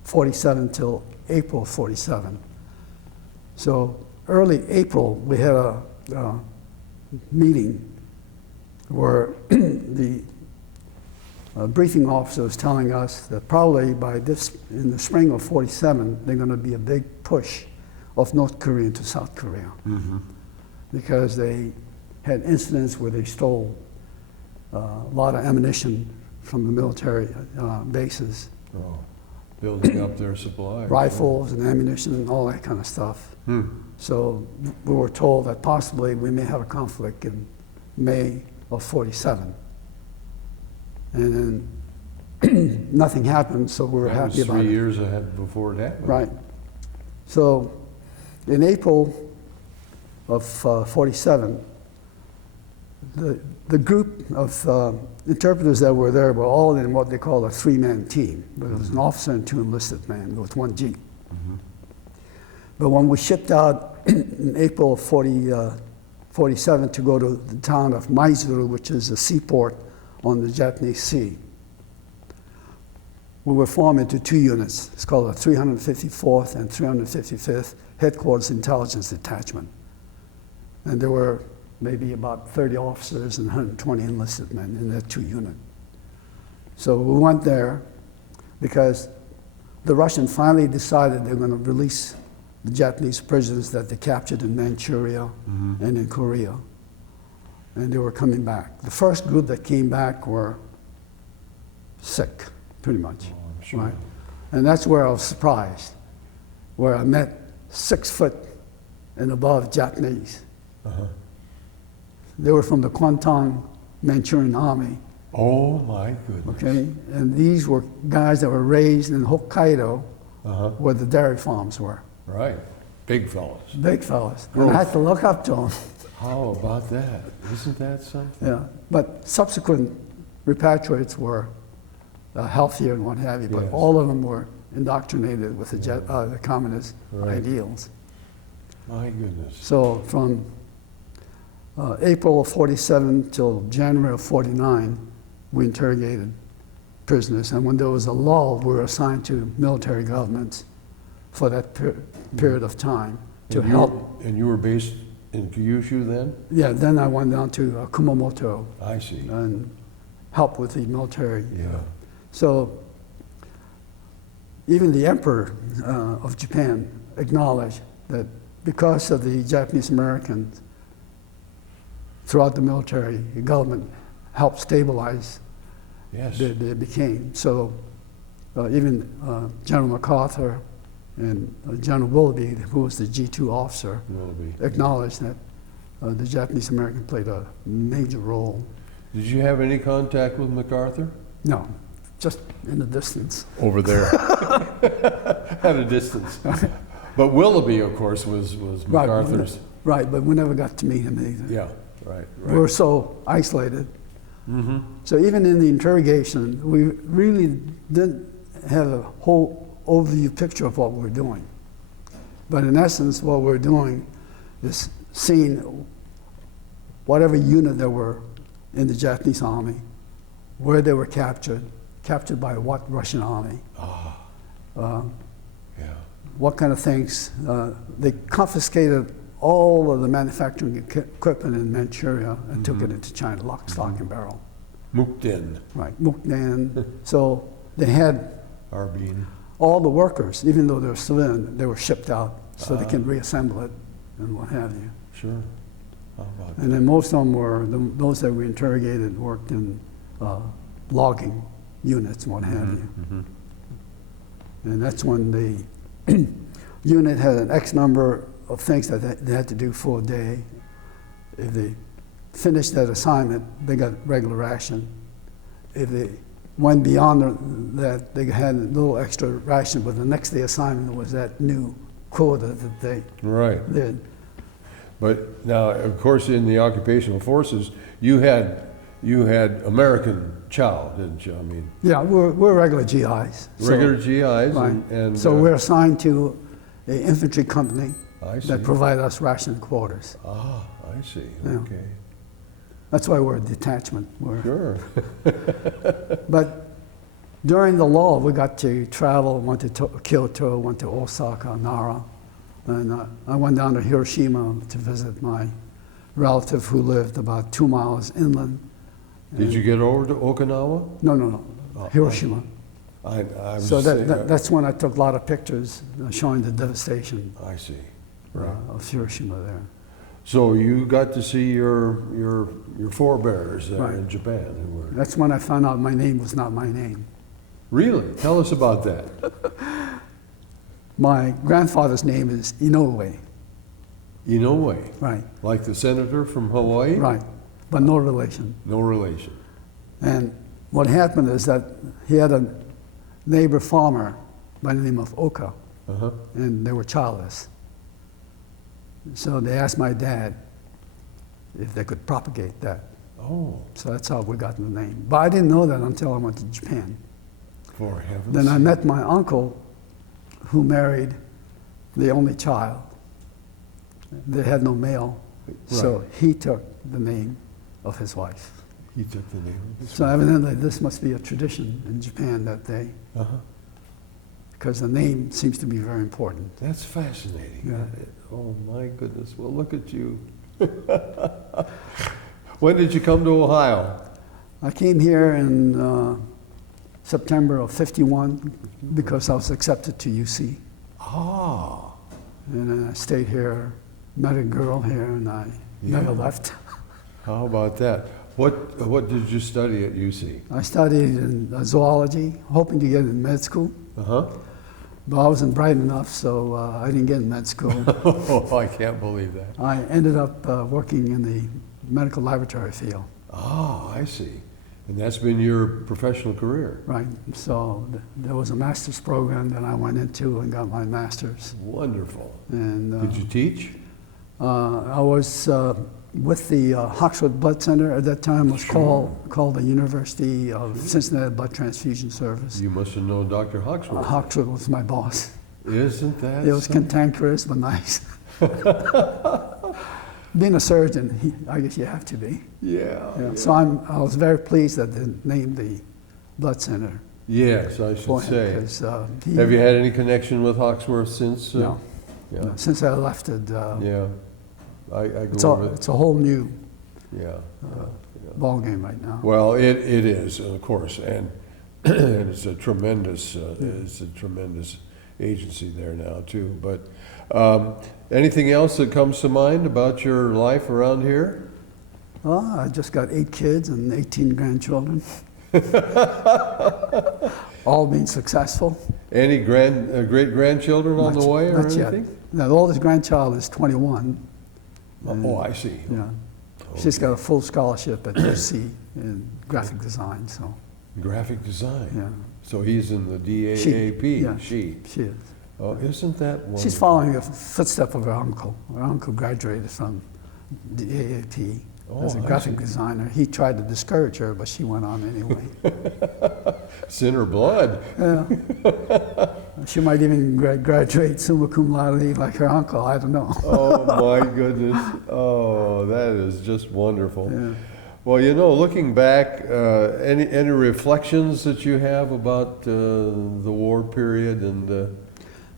47 till April 47. So early April, we had a meeting where the briefing officer was telling us that probably in the spring of 47, there's going to be a big push of North Korea into South Korea. Because they had incidents where they stole a lot of ammunition from the military bases. Building up their supplies. Rifles and ammunition and all that kind of stuff. So we were told that possibly we may have a conflict in May of 47. And then nothing happened, so we were happy about it. 3 years ahead before it happened. Right. So in April of 47, the group of interpreters that were there were all in what they call a three-man team. But it was an officer and 2 enlisted men with 1 jeep. But when we shipped out in April of 47 to go to the town of Maizuru, which is a seaport on the Japanese Sea, we were formed into 2 units. It's called the 354th and 355th Headquarters Intelligence Detachment. And there were maybe about 30 officers and 120 enlisted men in that 2 unit. So we went there because the Russians finally decided they were going to release the Japanese prisoners that they captured in Manchuria and in Korea. And they were coming back. The first group that came back were sick, pretty much. I'm sure. Right? And that's where I was surprised, where I met 6 foot and above Japanese. They were from the Kwantung Manchurian Army. Oh my goodness. Okay, and these were guys that were raised in Hokkaido, where the dairy farms were. Right, big fellas. Big fellas. And I had to look up to them. How about that? Isn't that something? Yeah, but subsequent repatriates were healthier and what have you, but Yes. all of them were indoctrinated with the communist ideals. My goodness. So from April of 47 till January of 49, we interrogated prisoners. And when there was a lull, we were assigned to military governments for that period of time to help. And you were based in Kyushu then? Yeah, then I went down to Kumamoto I see. and helped with the military. Yeah. So even the emperor of Japan acknowledged that because of the Japanese Americans throughout the military, the government helped stabilize they became. So even General MacArthur and General Willoughby, who was the G2 officer, acknowledged that the Japanese American played a major role. Did you have any contact with MacArthur? No, just in the distance. Over there. At a distance. But Willoughby, of course, was MacArthur's Right, but we never got to meet him either. Yeah, right, We were right. so isolated. Mm-hmm. So even in the interrogation, we really didn't have a whole overview picture of what we were doing. But in essence, what we're doing is seeing whatever unit there were in the Japanese army, where they were captured by what Russian army, Yeah. what kind of things. They confiscated all of the manufacturing equipment in Manchuria and took it into China, lock, stock, and barrel. Mukden, Right, Mukden. So they had Arbin. all the workers, even though they were civilian, they were shipped out so they can reassemble it and what have you. Sure. How about And then most of them were, those that we interrogated worked in logging units and what have you. Mm-hmm. And that's when the unit had an X number of things that they had to do for a day. If they finished that assignment, they got regular ration. If they went beyond that, they had a little extra ration, but the next day assignment was that new quota that they Right. did. But now, of course, in the occupational forces, you had American Chow, didn't you? I mean, Yeah, we're regular GIs. So- regular GIs right. and So we're assigned to an infantry company I see. that provide us ration quarters. Ah, I see. Yeah. Okay. That's why we're a detachment. Sure. But during the lull, we got to travel, went to Kyoto, went to Osaka, Nara, and I went down to Hiroshima to visit my relative who lived about 2 miles inland. Did you get over to Okinawa? No, Hiroshima. I was So saying, that's when I took a lot of pictures showing the devastation I see. Right. of Hiroshima there. So you got to see your forebears Right. in Japan. Who were That's when I found out my name was not my name. really? Tell us about that. My grandfather's name is Inoue, Inoue, right, like the senator from Hawaii. right, but no relation. No relation. And what happened is that he had a neighbor farmer by the name of Oka, Uh-huh. and they were childless. So they asked my dad if they could propagate that. Oh, So that's how we got the name. But I didn't know that until I went to Japan. for heaven's Then I sake. met my uncle who married the only child. They had no male, so he took the name of his wife. He took the name of his So evidently this must be a tradition in Japan that they, Uh-huh. because the name seems to be very important. That's fascinating. Yeah. Oh, my goodness. Well, look at you. When did you come to Ohio? I came here in September of '51 because I was accepted to UC. Ah, And then I stayed here, met a girl here, and I never Yeah. left. how about that? What did you study at UC? I studied in zoology, hoping to get in med school, Uh-huh. but I wasn't bright enough, so I didn't get in med school. Oh, I can't believe that. I ended up working in the medical laboratory field, Ah, I see. And that's been your professional career. right? So there was a master's program that I went into and got my master's. Wonderful. And Did you teach? I was with the Hawkswood Blood Center at that time. Was called the University of Cincinnati Blood Transfusion Service. You must have known Dr. Hawksworth. Hawkswood was my boss. Isn't that It was something? cantankerous but nice. Being a surgeon, I guess you have to be. Yeah. So I was very pleased that they named the blood center Yes, I for should him say. because Have you had any connection with Hawksworth since? No. Yeah. Since I left it, Yeah. I go over it. it's a whole new Yeah. ball game right now. Well, it is, of course, and and it's a tremendous agency there now too. But anything else that comes to mind about your life around here? I just got 8 kids and 18 grandchildren, all being successful. Any great grandchildren on the way or Not yet. anything? Now, the oldest grandchild is 21. Oh, I see. Yeah. She's got a full scholarship at UC in graphic design, so Graphic design. yeah. So he's in the She, DAAP. yeah. She. She is. Oh, isn't that wonderful? She's following the footsteps of her uncle. Her uncle graduated from the AAP as a graphic designer. He tried to discourage her, but she went on anyway. It's in her blood. Yeah. She might even graduate summa cum laude like her uncle. I don't know. Oh my goodness. Oh, that is just wonderful. Yeah. Well, you know, looking back, any reflections that you have about the war period and?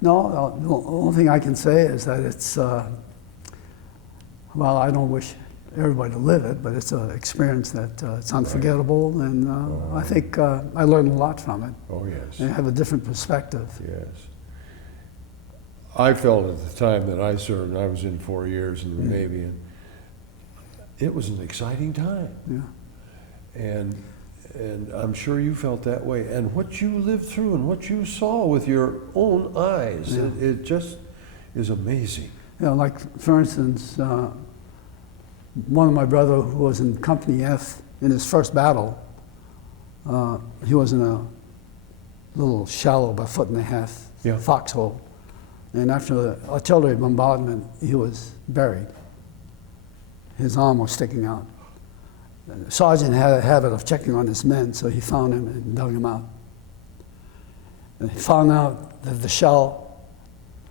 No, the only thing I can say is that it's, well, I don't wish everybody to live it, but it's an experience that it's unforgettable, and I think I learned a lot from it. Oh, yes. And have a different perspective. Yes. I felt at the time that I served, and I was in 4 years in the Navy, and it was an exciting time. Yeah. And I'm sure you felt that way. And what you lived through and what you saw with your own eyes, it just is amazing. You know, like, for instance, one of my brother who was in Company F in his first battle, he was in a little shallow, about 1.5 foot foxhole. And after the artillery bombardment, he was buried. His arm was sticking out. The sergeant had a habit of checking on his men, so he found him and dug him out. And he found out that the shell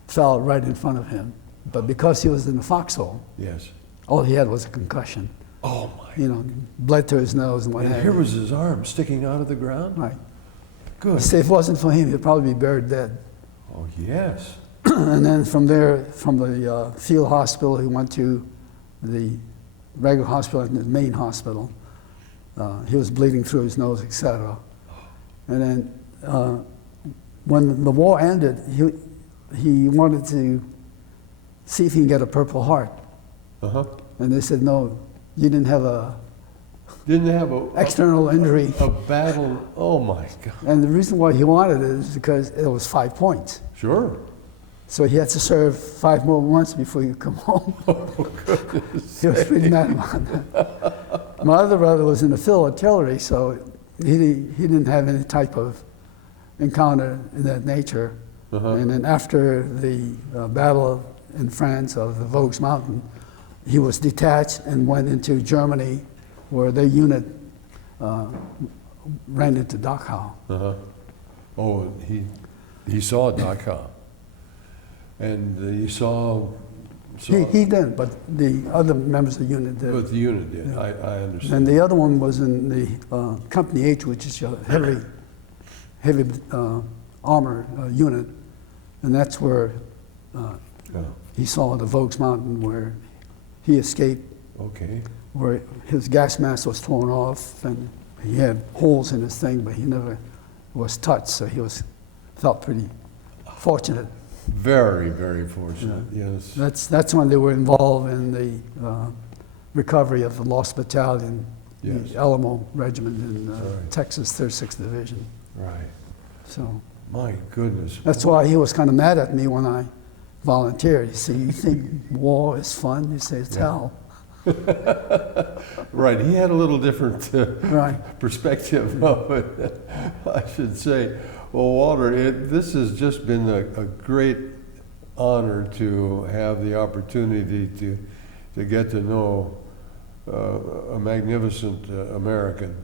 fell right in front of him. But because he was in the foxhole, yes, all he had was a concussion. Oh my! You know, bled to his nose and what have you. And here was his arm sticking out of the ground. Right. Good. If it wasn't for him, he'd probably be buried dead. Oh yes. And then from there, from the field hospital, he went to the regular hospital and the main hospital. He was bleeding through his nose, etc. And then when the war ended, he wanted to see if he can get a Purple Heart. Uh-huh. And they said, no, you didn't have a external injury. A battle. Oh my God. And the reason why he wanted it is because it was 5 points. Sure. So he had to serve 5 more months before he could come home. Oh goodness. He was pretty mad about that. My other brother was in the field artillery, so he didn't have any type of encounter in that nature. Uh-huh. And then after the battle in France of the Vosges Mountain, he was detached and went into Germany, where their unit ran into Dachau. Uh-huh. Oh, he saw Dachau. And he saw He didn't, but the other members of the unit did. But the unit did. Yeah. I understand. And the other one was in the Company H, which is a heavy armor unit, and that's where he saw the Vosges Mountain, where he escaped. Okay. Where his gas mask was torn off, and he had holes in his thing, but he never was touched, so he felt pretty fortunate. Very, very fortunate. Yes. That's when they were involved in the recovery of the Lost Battalion, the Alamo Regiment in Texas 36th Division. Right. So. My goodness. That's why he was kind of mad at me when I volunteered. He said, "You think war is fun?" You say, "It's hell." Right. He had a little different perspective of it, I should say. Well, Walter, this has just been a great honor to have the opportunity to get to know a magnificent American.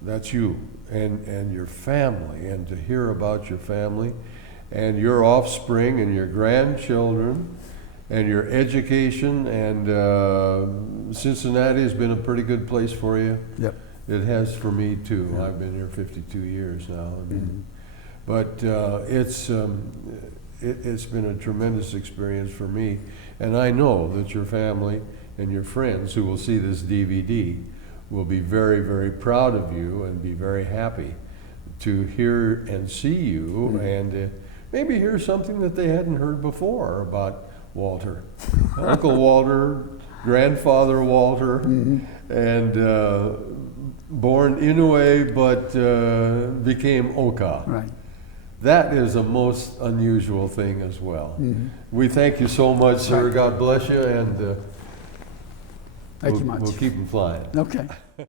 That's you and your family, and to hear about your family and your offspring and your grandchildren and your education. And Cincinnati has been a pretty good place for you. Yep. It has for me too. Yeah. I've been here 52 years now. I mean, but it's been a tremendous experience for me, and I know that your family and your friends who will see this DVD will be very, very proud of you and be very happy to hear and see you, and maybe hear something that they hadn't heard before about Walter. Uncle Walter, grandfather Walter, and born Inoue, but became Oka. Right. That is a most unusual thing as well. We thank you so much, sir. God bless you, and thank you much. We'll keep them flying. Okay.